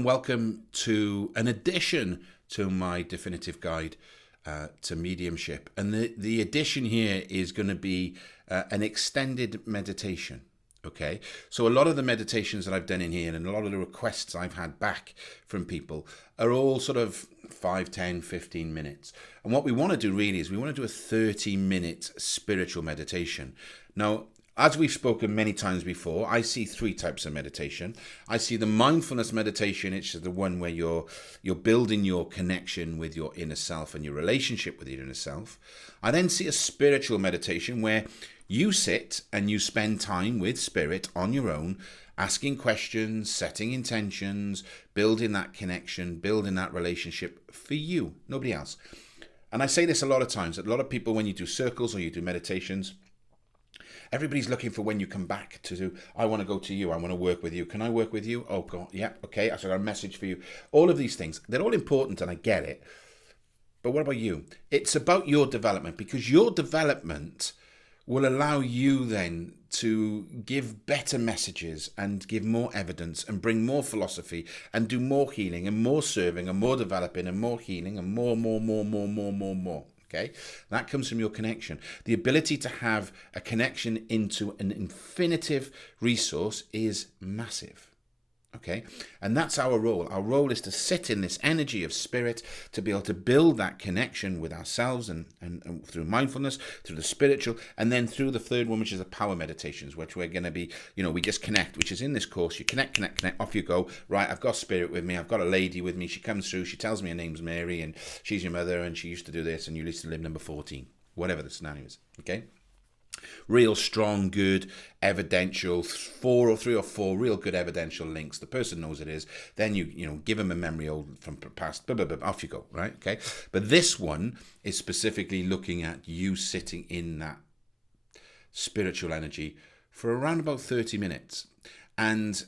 and welcome to an addition to my definitive guide to mediumship. And the addition here is going to be an extended meditation. Okay, so a lot of the meditations that I've done in here and a lot of the requests I've had back from people are all sort of 5, 10, 15 minutes. And what we want to do really is we want to do a 30-minute spiritual meditation. Now, as we've spoken many times before, I see three types of meditation. I see the mindfulness meditation, it's the one where you're building your connection with your inner self and your relationship with your inner self. I then see a spiritual meditation where you sit and you spend time with spirit on your own, asking questions, setting intentions, building that connection, building that relationship for you, nobody else. And I say this a lot of times, that a lot of people, when you do circles or you do meditations, everybody's looking for when you come back to do, I want to go to you, I want to work with you. Can I work with you? Oh, God, yeah, okay, I've got a message for you. All of these things, they're all important and I get it. But what about you? It's about your development, because your development will allow you then to give better messages and give more evidence and bring more philosophy and do more healing and more serving and more developing and more healing and more. Okay, that comes from your connection. The ability to have a connection into an infinitive resource is massive. Okay, and that's our role. Our role is to sit in this energy of spirit, to be able to build that connection with ourselves and through mindfulness, through the spiritual, and then through the third one, which is the power meditations, which we're going to be, we just connect, which is in this course. You connect, off you go. Right, I've got spirit with me. I've got a lady with me. She comes through. She tells me her name's Mary and she's your mother and she used to do this and you used to live number 14, whatever the scenario is. Okay. Real strong, good, evidential, three or four real good evidential links. The person knows it is. Then you give them a memory from past. Blah, blah, blah, off you go, right? Okay. But this one is specifically looking at you sitting in that spiritual energy for around about 30 minutes. And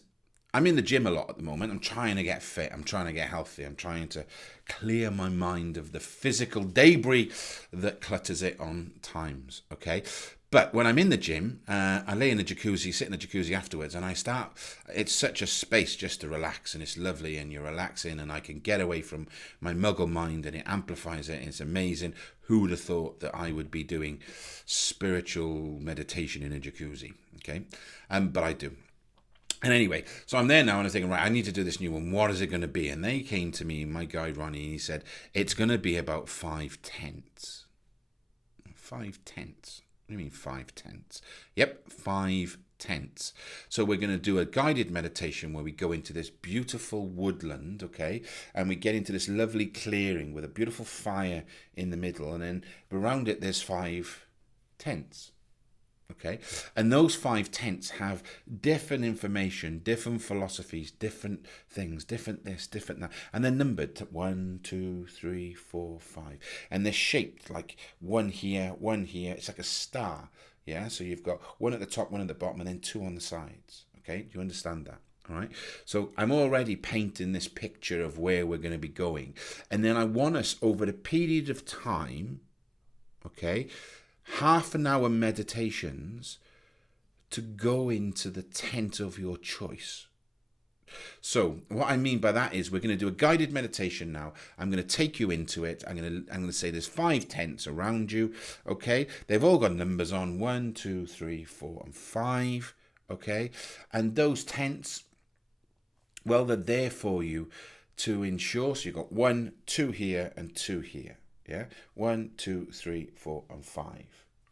I'm in the gym a lot at the moment. I'm trying to get fit. I'm trying to get healthy. I'm trying to clear my mind of the physical debris that clutters it on times. Okay. But when I'm in the gym, I lay in the jacuzzi, sit in the jacuzzi afterwards, and it's such a space just to relax, and it's lovely, and you're relaxing, and I can get away from my muggle mind, and it amplifies it, and it's amazing. Who would have thought that I would be doing spiritual meditation in a jacuzzi, okay? But I do. And anyway, so I'm there now, and I'm thinking, right, I need to do this new one. What is it going to be? And they came to me, my guide Ronnie, and he said, it's going to be about 5 tenths. 5 tenths. What do you mean 5 tenths? Yep, 5 tenths. So we're going to do a guided meditation where we go into this beautiful woodland, okay? And we get into this lovely clearing with a beautiful fire in the middle. And then around it, there's 5 tenths. Okay, and those 5 tenths have different information, different philosophies, different things, different this, different that, and they're numbered to 1, 2, 3, 4, 5, and they're shaped like one here, one here. It's like a star, yeah. So you've got one at the top, one at the bottom, and then 2 on the sides. Okay, do you understand that? All right. So I'm already painting this picture of where we're going to be going, and then I want us over a period of time, okay, half an hour meditations to go into the tent of your choice. So what I mean by that is we're going to do a guided meditation now. I'm going to take you into it. I'm going to say there's 5 tents around you. Okay. They've all got numbers on 1, 2, 3, 4, and 5. Okay. And those tents, well, they're there for you to ensure. So you've got 1, 2 here and 2 here. Yeah, 1, 2, 3, 4, and 5.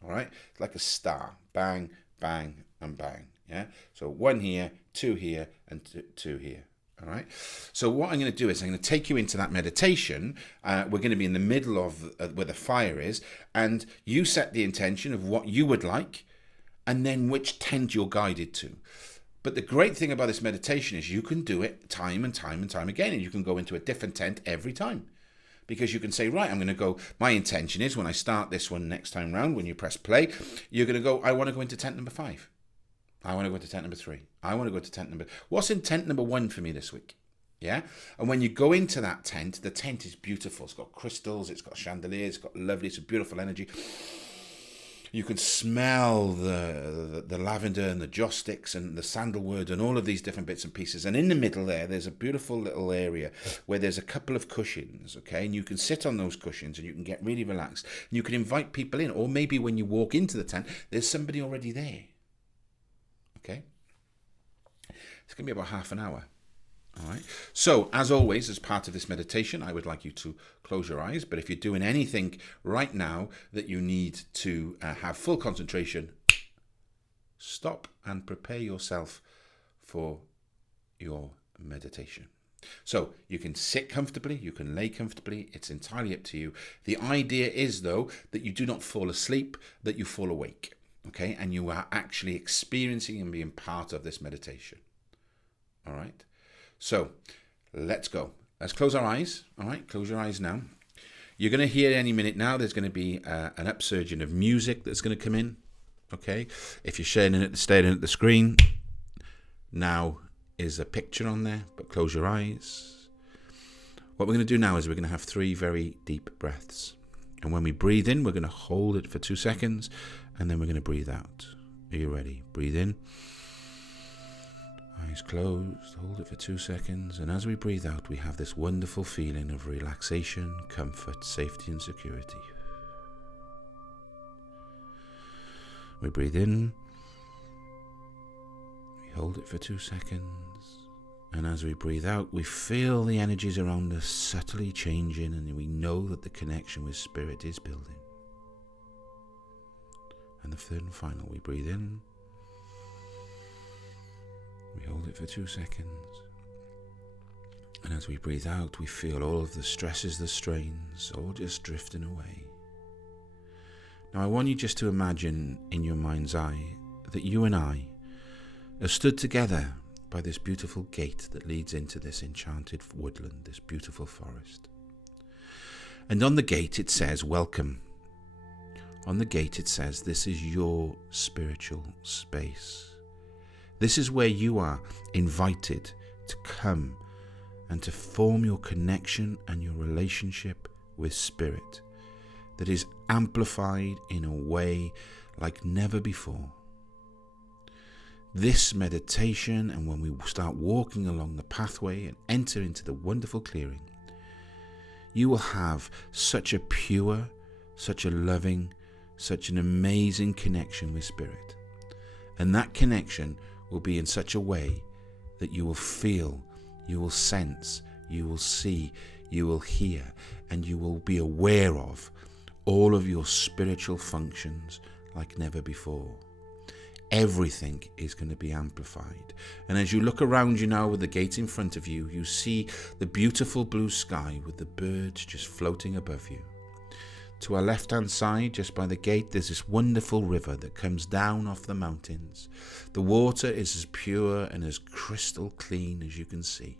All right, it's like a star. Bang, bang, and bang. Yeah, so 1 here, 2 here, and 2 here. All right. So what I'm going to do is I'm going to take you into that meditation. We're going to be in the middle of where the fire is, and you set the intention of what you would like, and then which tent you're guided to. But the great thing about this meditation is you can do it time and time and time again, and you can go into a different tent every time. Because you can say, right, I'm going to go, my intention is when I start this one next time round, when you press play, you're going to go, I want to go into tent number 5. I want to go into tent number 3. I want to go to tent number... What's in tent number 1 for me this week? Yeah? And when you go into that tent, the tent is beautiful. It's got crystals, it's got chandeliers, it's got lovely, it's a beautiful energy. You can smell the lavender and the joss sticks and the sandalwood and all of these different bits and pieces. And in the middle there's a beautiful little area where there's a couple of cushions, okay? And you can sit on those cushions and you can get really relaxed. And you can invite people in, or maybe when you walk into the tent, there's somebody already there, okay? It's going to be about half an hour. All right. So, as always, as part of this meditation, I would like you to close your eyes. But if you're doing anything right now that you need to have full concentration, stop and prepare yourself for your meditation. So, you can sit comfortably, you can lay comfortably. It's entirely up to you. The idea is, though, that you do not fall asleep, that you fall awake. Okay. And you are actually experiencing and being part of this meditation. All right. So let's go. Let's close our eyes. All right, close your eyes now. You're going to hear any minute now, there's going to be an upsurging of music that's going to come in. Okay, if you're staring at the screen, now is a picture on there, but close your eyes. What we're going to do now is we're going to have 3 very deep breaths. And when we breathe in, we're going to hold it for 2 seconds, and then we're going to breathe out. Are you ready? Breathe in. Eyes closed, hold it for 2 seconds, and as we breathe out, we have this wonderful feeling of relaxation, comfort, safety, and security. We breathe in, we hold it for 2 seconds, and as we breathe out, we feel the energies around us subtly changing, and we know that the connection with Spirit is building. And the third and final, we breathe in, we hold it for 2 seconds, and as we breathe out, we feel all of the stresses, the strains, all just drifting away. Now I want you just to imagine in your mind's eye that you and I are stood together by this beautiful gate that leads into this enchanted woodland, this beautiful forest. And on the gate it says, welcome. On the gate it says, this is your spiritual space. This is where you are invited to come and to form your connection and your relationship with Spirit that is amplified in a way like never before. This meditation, and when we start walking along the pathway and enter into the wonderful clearing, you will have such a pure, such a loving, such an amazing connection with Spirit. And that connection will be in such a way that you will feel, you will sense, you will see, you will hear, and you will be aware of all of your spiritual functions like never before. Everything is going to be amplified. And as you look around you now with the gate in front of you, you see the beautiful blue sky with the birds just floating above you. To our left-hand side, just by the gate, there's this wonderful river that comes down off the mountains. The water is as pure and as crystal clean as you can see.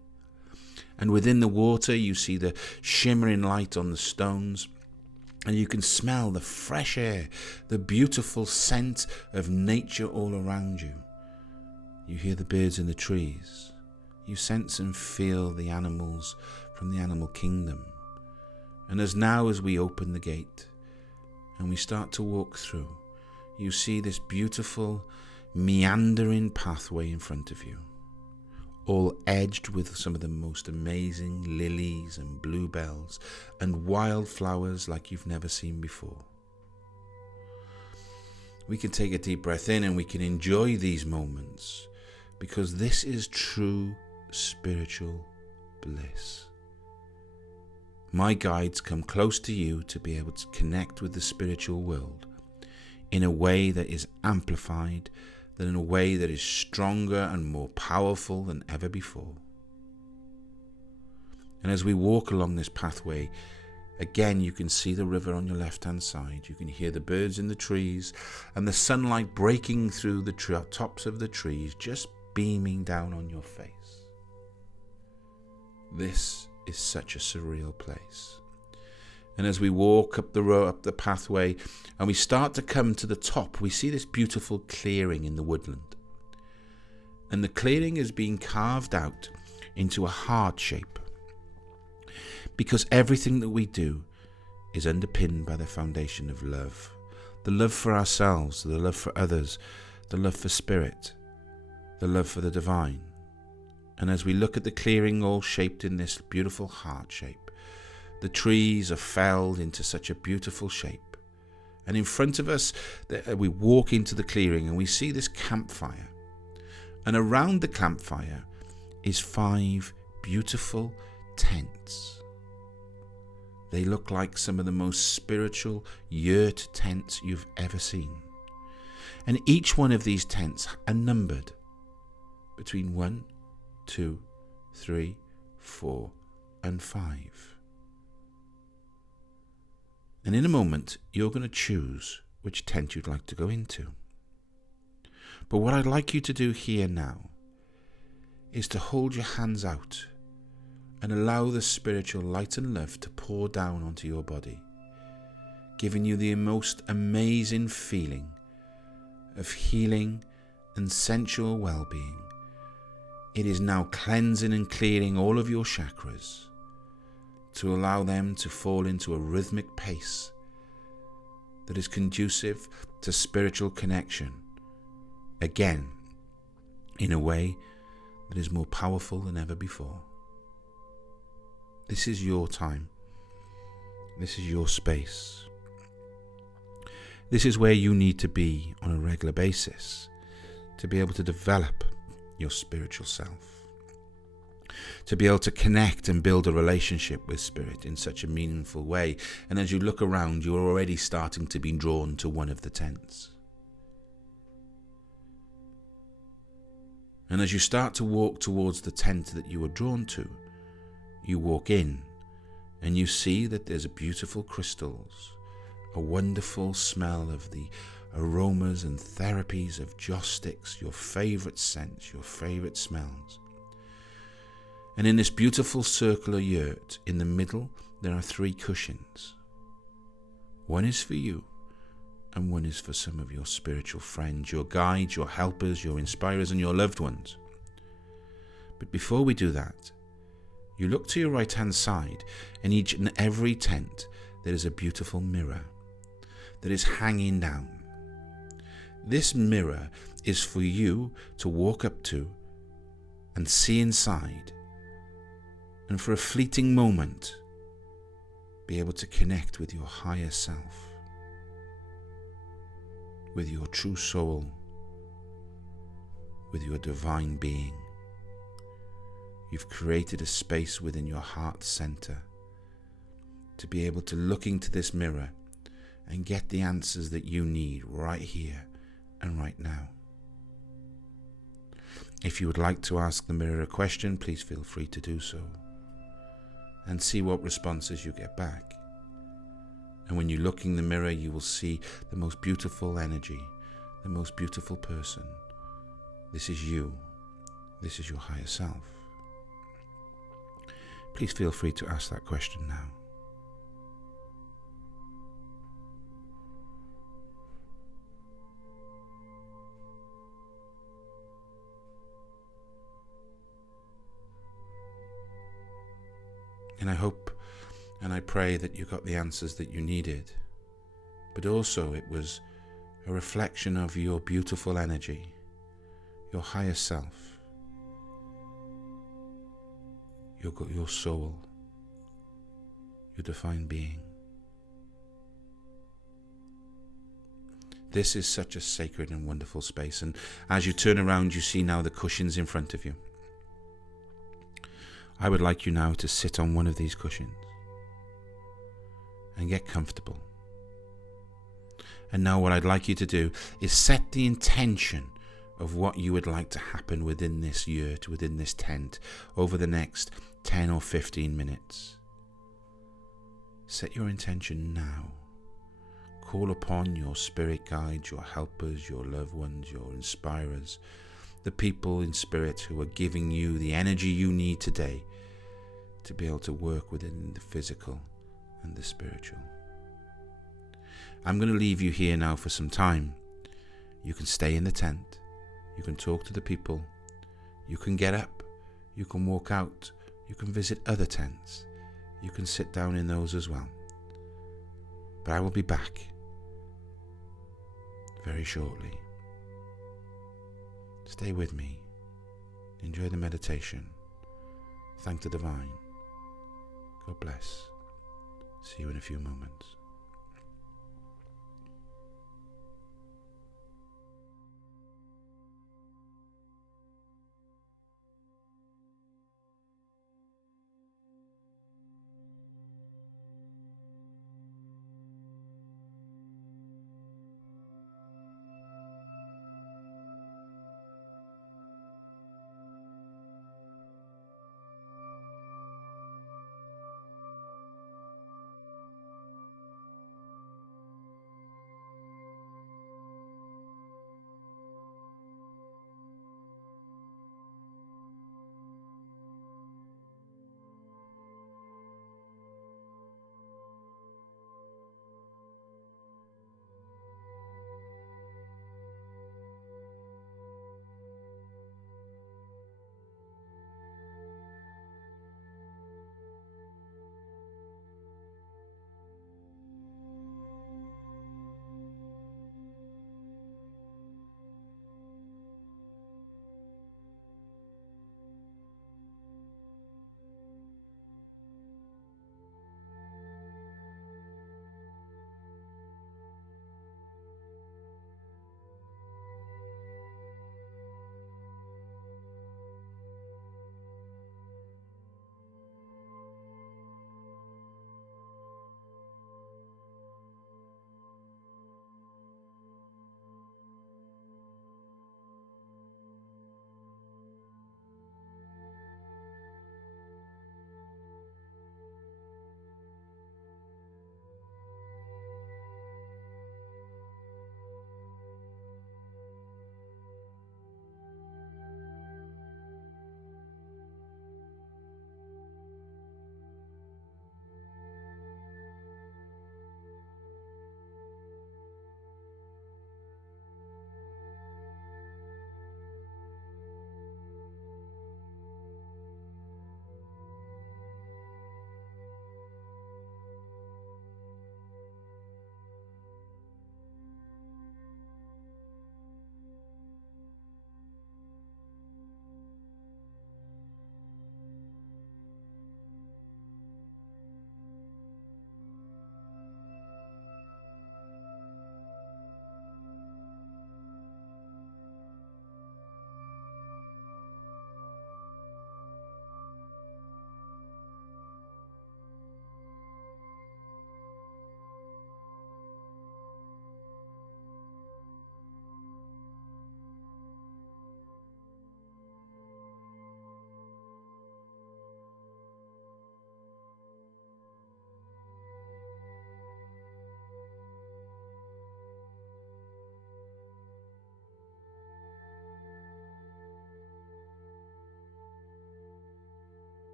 And within the water, you see the shimmering light on the stones, and you can smell the fresh air, the beautiful scent of nature all around you. You hear the birds in the trees. You sense and feel the animals from the animal kingdom. And as we open the gate and we start to walk through, you see this beautiful meandering pathway in front of you, all edged with some of the most amazing lilies and bluebells and wildflowers like you've never seen before. We can take a deep breath in and we can enjoy these moments, because this is true spiritual bliss. My guides come close to you to be able to connect with the spiritual world in a way that is amplified, that in a way that is stronger and more powerful than ever before. And as we walk along this pathway, again you can see the river on your left-hand side. You can hear the birds in the trees and the sunlight breaking through the tops of the trees, just beaming down on your face. This is such a surreal place. And as we walk up the pathway and we start to come to the top, we see this beautiful clearing in the woodland. And the clearing is being carved out into a heart shape, because everything that we do is underpinned by the foundation of love. the love for ourselves, the love for others, the love for spirit, the love for the divine. And as we look at the clearing all shaped in this beautiful heart shape, the trees are felled into such a beautiful shape. And in front of us, we walk into the clearing and we see this campfire. And around the campfire is 5 beautiful tents. They look like some of the most spiritual yurt tents you've ever seen. And each one of these tents are numbered between 1, 2, 3, 4, and 5. And in a moment, you're going to choose which tent you'd like to go into. But what I'd like you to do here now is to hold your hands out and allow the spiritual light and love to pour down onto your body, giving you the most amazing feeling of healing and sensual well-being. It is now cleansing and clearing all of your chakras to allow them to fall into a rhythmic pace that is conducive to spiritual connection, again, in a way that is more powerful than ever before. This is your time. This is your space. This is where you need to be on a regular basis to be able to develop your spiritual self, to be able to connect and build a relationship with spirit in such a meaningful way. And as you look around, you're already starting to be drawn to one of the tents. And as you start to walk towards the tent that you were drawn to, you walk in and you see that there's beautiful crystals, a wonderful smell of the aromas and therapies of joss sticks, your favourite scents, your favourite smells. And in this beautiful circular yurt, in the middle, there are 3 cushions. One is for you, and one is for some of your spiritual friends, your guides, your helpers, your inspirers, and your loved ones. But before we do that, you look to your right-hand side, and each and every tent, there is a beautiful mirror that is hanging down. This mirror is for you to walk up to and see inside, and for a fleeting moment, be able to connect with your higher self, with your true soul, with your divine being. You've created a space within your heart center to be able to look into this mirror and get the answers that you need right here and right now. If you would like to ask the mirror a question, please feel free to do so and see what responses you get back. And when you look in the mirror, you will see the most beautiful energy, the most beautiful person. This is you. This is your higher self. Please feel free to ask that question now. And I hope and I pray that you got the answers that you needed. But also it was a reflection of your beautiful energy, your higher self, your soul, your divine being. This is such a sacred and wonderful space. And as you turn around, you see now the cushions in front of you. I would like you now to sit on one of these cushions and get comfortable. And now what I'd like you to do is set the intention of what you would like to happen within this yurt, within this tent, over the next 10 or 15 minutes. Set your intention now. Call upon your spirit guides, your helpers, your loved ones, your inspirers, the people in spirit who are giving you the energy you need today to be able to work within the physical and the spiritual. I'm going to leave you here now for some time. You can stay in the tent. You can talk to the people. You can get up. You can walk out. You can visit other tents. You can sit down in those as well. But I will be back very shortly. Stay with me. Enjoy the meditation. Thank the divine. God bless. See you in a few moments.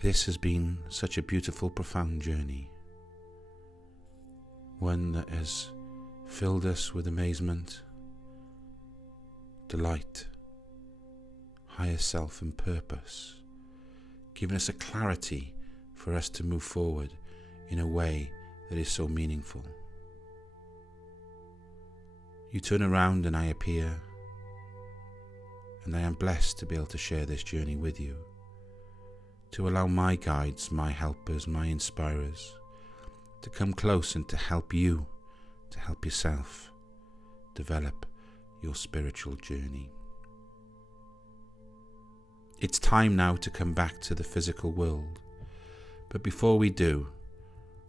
This has been such a beautiful, profound journey. One that has filled us with amazement, delight, higher self and purpose, giving us a clarity for us to move forward in a way that is so meaningful. You turn around and I appear, and I am blessed to be able to share this journey with you, to allow my guides, my helpers, my inspirers to come close and to help you, to help yourself develop your spiritual journey. It's time now to come back to the physical world, but before we do,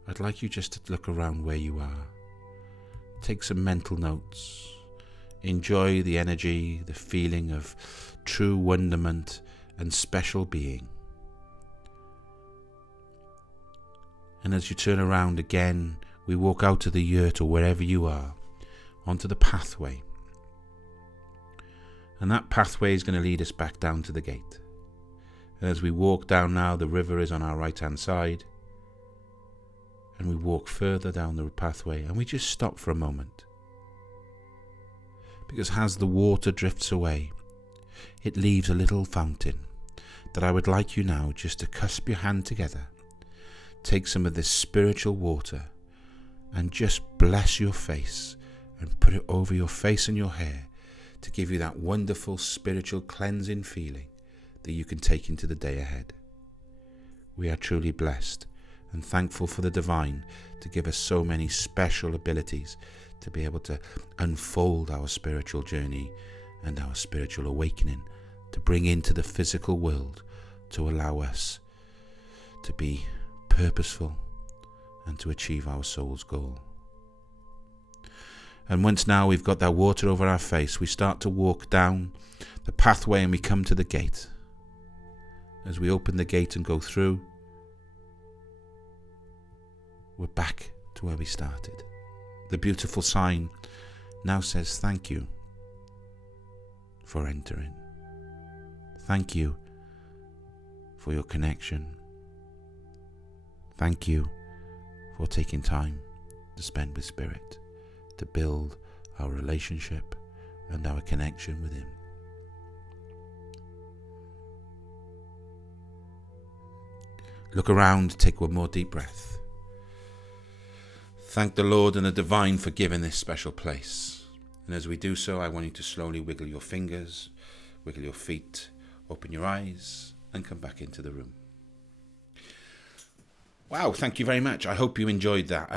I'd like you just to look around where you are. Take some mental notes. Enjoy the energy, the feeling of true wonderment and special being. And as you turn around again, we walk out of the yurt or wherever you are, onto the pathway. And that pathway is going to lead us back down to the gate. And as we walk down now, the river is on our right-hand side. And we walk further down the pathway and we just stop for a moment. Because as the water drifts away, it leaves a little fountain that I would like you now just to cusp your hand together. Take some of this spiritual water and just bless your face and put it over your face and your hair to give you that wonderful spiritual cleansing feeling that you can take into the day ahead. We are truly blessed and thankful for the divine to give us so many special abilities to be able to unfold our spiritual journey and our spiritual awakening, to bring into the physical world, to allow us to be purposeful and to achieve our soul's goal. And once now we've got that water over our face, we start to walk down the pathway and we come to the gate. As we open the gate and go through, we're back to where we started. The beautiful sign now says thank you for entering. Thank you for your connection. Thank you for taking time to spend with Spirit, to build our relationship and our connection with Him. Look around, take one more deep breath. Thank the Lord and the Divine for giving this special place. And as we do so, I want you to slowly wiggle your fingers, wiggle your feet, open your eyes, and come back into the room. Wow, thank you very much. I hope you enjoyed that.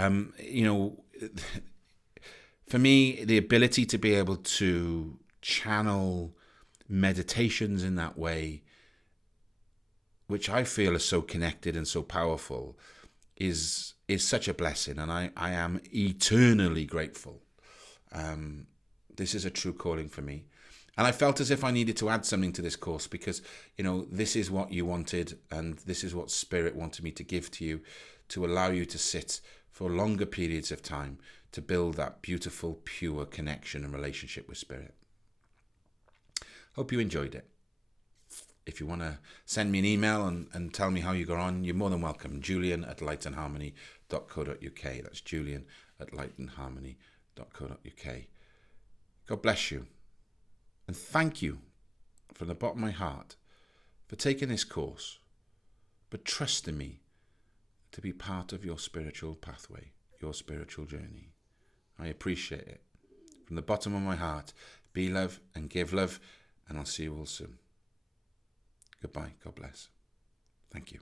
For me, the ability to be able to channel meditations in that way, which I feel are so connected and so powerful, is such a blessing, and I am eternally grateful. This is a true calling for me. And I felt as if I needed to add something to this course because, this is what you wanted and this is what Spirit wanted me to give to you, to allow you to sit for longer periods of time to build that beautiful, pure connection and relationship with Spirit. Hope you enjoyed it. If you want to send me an email and tell me how you got on, you're more than welcome. Julian@lightandharmony.co.uk. That's Julian@lightandharmony.co.uk. God bless you. And thank you from the bottom of my heart for taking this course, but trusting me to be part of your spiritual pathway, your spiritual journey. I appreciate it. From the bottom of my heart, be love and give love, and I'll see you all soon. Goodbye. God bless. Thank you.